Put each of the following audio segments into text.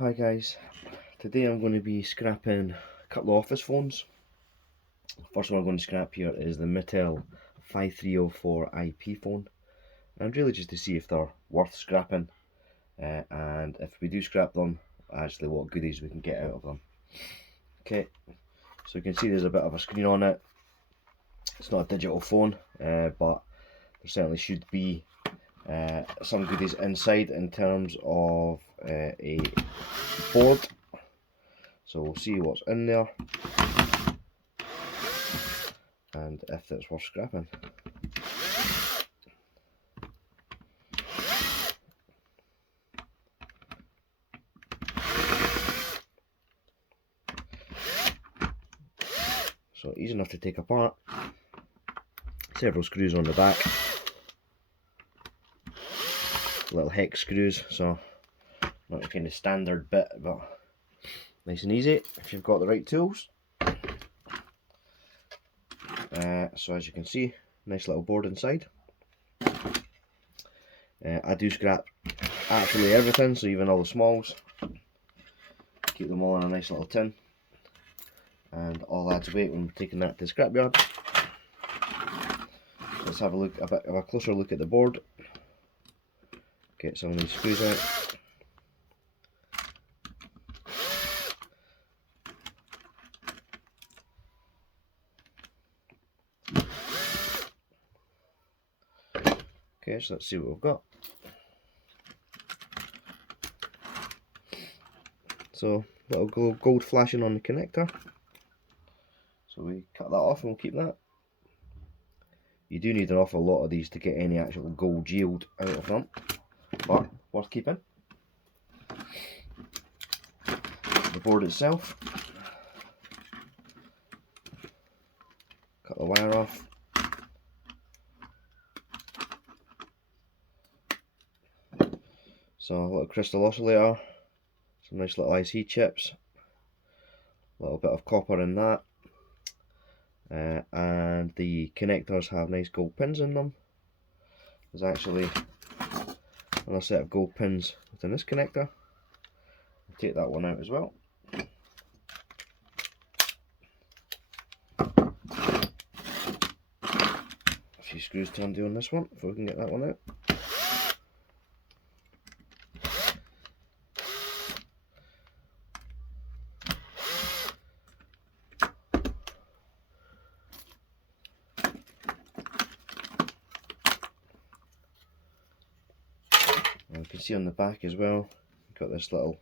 Hi guys, today I'm going to be scrapping a couple of office phones. First one I'm going to scrap here is the Mittel 5304 IP phone, and really just to see if they're worth scrapping, and if we do scrap them, actually what goodies we can get out of them. Okay, so you can see there's a bit of a screen on it. It's not a digital phone, but there certainly should be some goodies inside in terms of a board. So we'll see what's in there and if it's worth scrapping. So easy enough to take apart. Several screws on the back. Little hex screws, so not a kind of standard bit, but nice and easy if you've got the right tools. So as you can see, nice little board inside. I do scrap absolutely everything, so even all the smalls. Keep them all in a nice little tin, and all adds weight when we're taking that to the scrapyard. So let's have a bit of a closer look at the board. Get some of these screws out. Okay, so let's see what we've got. So little gold flashing on the connector. So we cut that off and we'll keep that. You do need an awful lot of these to get any actual gold yield out of them, but worth keeping. The board itself. Cut the wire off. So a little crystal oscillator, some nice little IC chips, a little bit of copper in that, and the connectors have nice gold pins in them. There's actually another set of gold pins within this connector. I'll take that one out as well. A few screws to undo on this one, if we can get that one out. And you can see on the back as well, you've got this little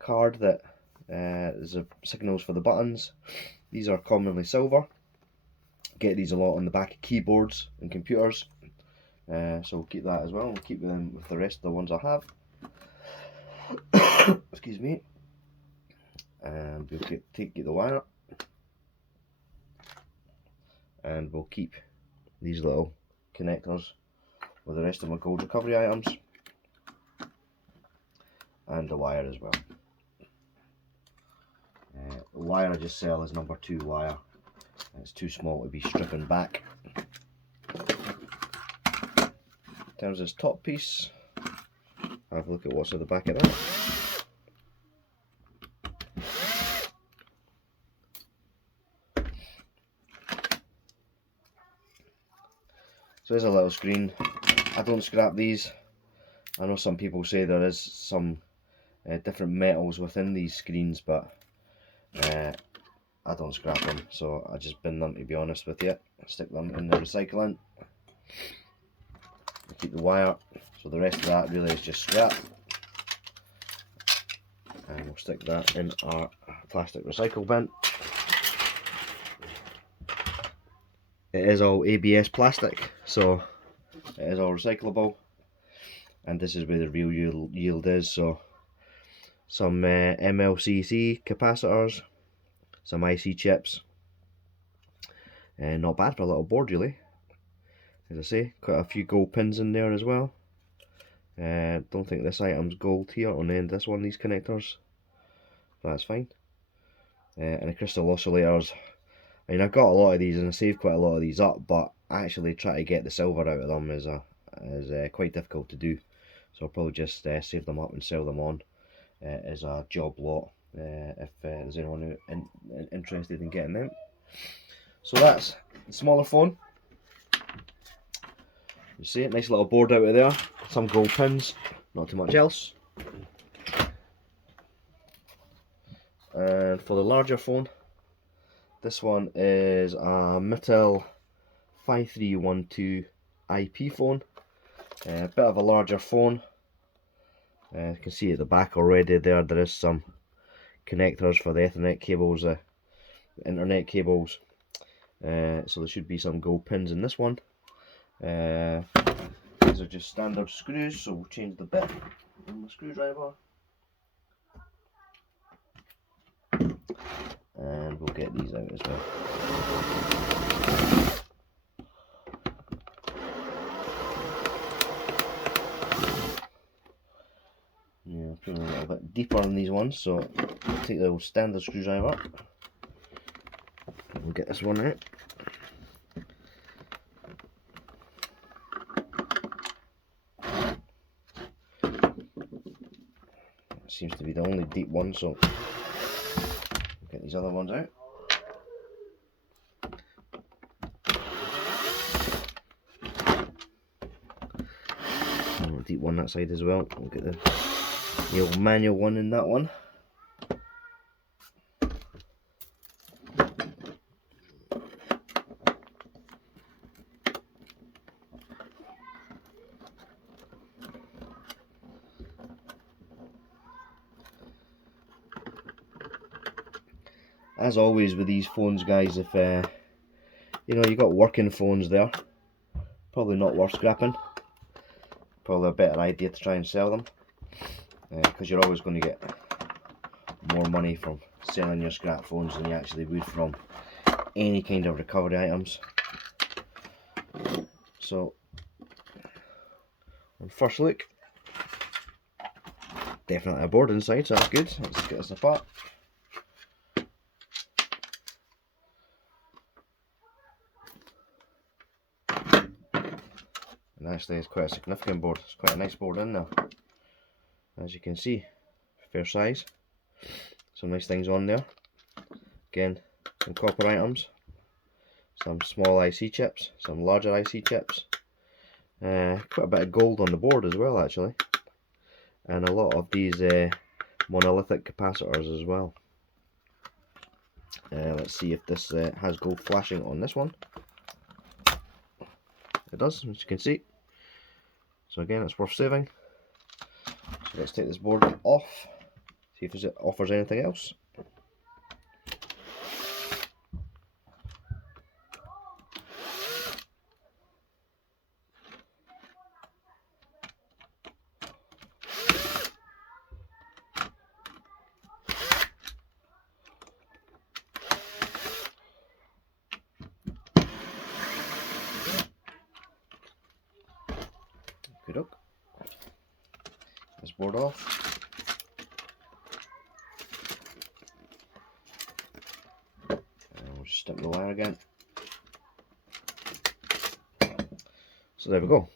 card that is a signals for the buttons. These are commonly silver. Get these a lot on the back of keyboards and computers, so we'll keep that as well. We'll keep them with the rest of the ones I have. Excuse me. And we'll take the wire, and we'll keep these little connectors with the rest of my gold recovery items, and the wire as well. The wire I just sell is number 2 wire. It's too small to be stripping back. In terms of this top piece, have a look at what's at the back of that. So there's a little screen. I don't scrap these. I know some people say there is some different metals within these screens, but I don't scrap them, so I just bin them, to be honest with you. Stick them in the recycling. I keep the wire, so the rest of that really is just scrap. And we'll stick that in our plastic recycle bin. It is all ABS plastic, so it is all recyclable, and this is where the real yield is. So some MLCC capacitors, some IC chips, and not bad for a little board really. As I say, quite a few gold pins in there as well. Don't think this item's gold here on the end of this one, these connectors, but that's fine. And the crystal oscillators, I mean, I've got a lot of these and I saved quite a lot of these up, but actually try to get the silver out of them is quite difficult to do. So I'll probably just save them up and sell them on. as a job lot if there's anyone interested in getting them. So that's the smaller phone. You see it, nice little board out of there, some gold pins, not too much else. And for the larger phone, this one is a Mattel 5312 IP phone. A bit of a larger phone. You can see at the back already there is some connectors for the Ethernet cables, the internet cables. So there should be some gold pins in this one. These are just standard screws, so we'll change the bit on the screwdriver. And we'll get these out as well. Yeah, probably a little bit deeper on these ones, so I'll take the old standard screwdriver. We'll get this one out. That seems to be the only deep one, so we'll get these other ones out. A deep one that side as well. We'll get the old manual one in that one. As always with these phones, guys, if you know, you got working phones there, probably not worth scrapping. Probably a better idea to try and sell them, because you're always going to get more money from selling your scrap phones than you actually would from any kind of recovery items. So on first look, definitely a board inside, so that's good. Let's get this apart. And actually it's quite a significant board. It's quite a nice board in there. As you can see, fair size. Some nice things on there. Again, some copper items, some small IC chips, some larger IC chips. Quite a bit of gold on the board as well, actually. And a lot of these monolithic capacitors as well. Let's see if this has gold flashing on this one. It does, as you can see. So again, it's worth saving. So let's take this board off, see if it offers anything else. Good luck. This board off. And we'll just snip the wire again. So there we go.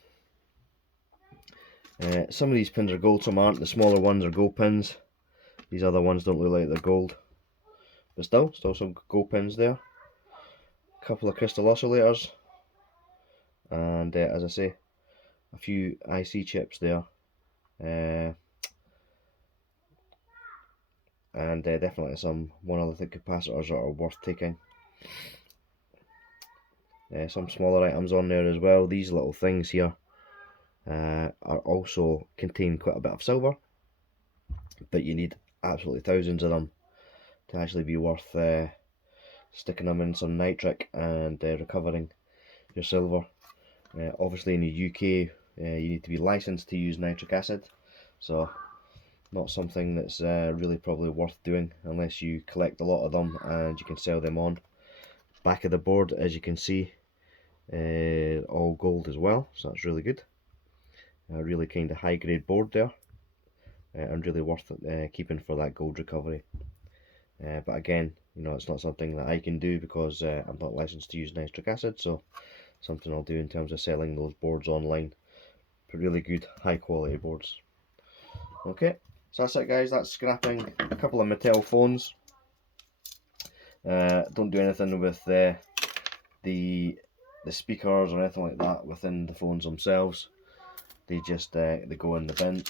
Some of these pins are gold, some aren't. The smaller ones are gold pins. These other ones don't look like they're gold. But still some gold pins there. A couple of crystal oscillators. And as I say, a few IC chips there. And definitely some monolithic capacitors that are worth taking. Some smaller items on there as well. These little things here are also contain quite a bit of silver, but you need absolutely thousands of them to actually be worth sticking them in some nitric and recovering your silver. Obviously in the UK you need to be licensed to use nitric acid, so not something that's really probably worth doing unless you collect a lot of them and you can sell them on. Back of the board, as you can see, all gold as well, so that's really good. A really kind of high grade board there, and really worth keeping for that gold recovery. But again, you know, it's not something that I can do because I'm not licensed to use nitric acid, so something I'll do in terms of selling those boards online. But really good, high quality boards. Okay, So that's it, guys. That's scrapping a couple of Mattel phones. Don't do anything with the speakers or anything like that within the phones themselves. They just they go in the bin.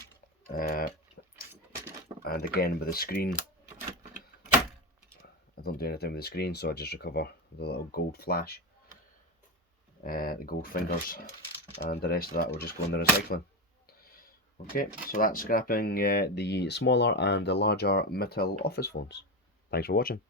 And again with the screen, I don't do anything with the screen, so I just recover the little gold flash, the gold fingers, and the rest of that will just go in the recycling. Okay, so that's scrapping the smaller and the larger Mattel office phones. Thanks for watching.